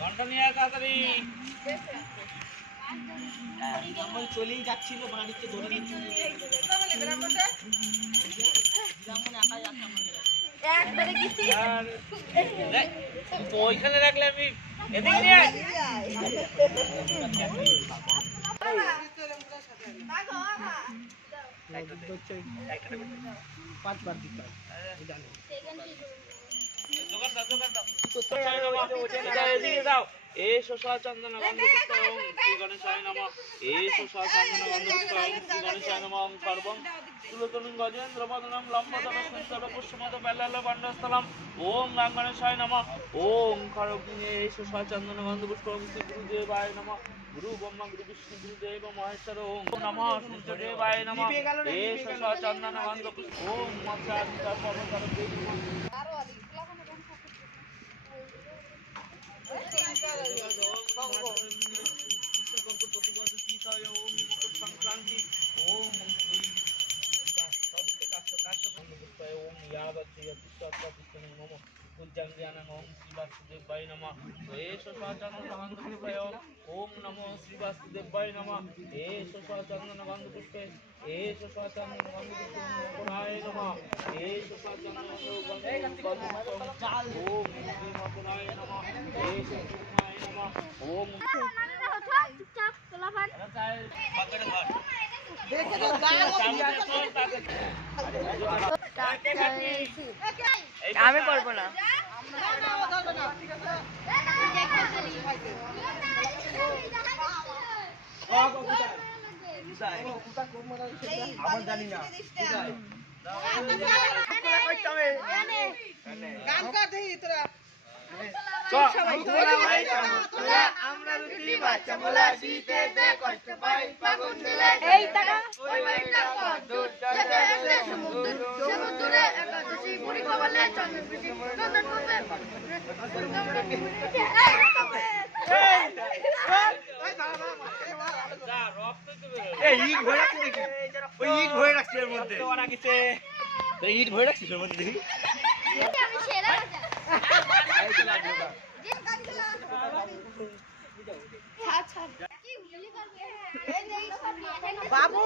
ঘণ্টা নিয়ে তাড়াতাড়ি যখন চলেই যাচ্ছিল বাড়িতে ধরে ওইখানে রাখলে আমি এদিকে নিয়ে আয়। পাঁচবার দিতে হবে। দোকান দাও, দোকান দাও। দাও, এদিকে দাও। এসো সচন্দন গন্ধ পুষ্পং শ্রী গণেশায় নমঃ এসো সচন্দন গন্ধ পুষ্পং শ্রী গণেশায় নমঃ সর্বং তুলতনুং গজেন্দ্র বদনম লম্বদম কুন্তল পুষ্পমত বেলাল বাণ্ডস্থলম ওম গাং গণেশায় নমঃ ওম খড়গ্নে এসো সচন্দন গন্ধ পুষ্পং শ্রী গুরুদেবায় নমঃ গুরু ব্রহ্মা গুরু বিষ্ণু গুরুদেব মহেশ্বর ওম নমঃ সূর্যদেবায় নমঃ এসো সচন্দন গন্ধ পুষ্প ওম মৎস্যাদিতা পর্বতর দেবী ওম নমো শ্রী বাসুদেবায় নমঃ এস সচন্দন গন্ধ পুষ্পে এস সচন্দন গন্ধ পুষ্পে মকরায় নমঃ এস সচন্দন গন্ধ পুষ্পে ওম শ্রী মকরায় নমঃ এস সুখায় নমঃ ওম চুপচাপ তোলাফান দেখে তো আমি করব না। আমার জানি না। গান কর তোরা আমরা রুটি বাচ্চা বলা শীতেতে কষ্ট পাই পাগল দিলে এই টাকা ইট ভরে রাখছিস নাকি? ওই ইট ভরে রাখছিস এর মধ্যে। ইট ভরে রাখছিস এর মধ্যে দেখি। বাবু!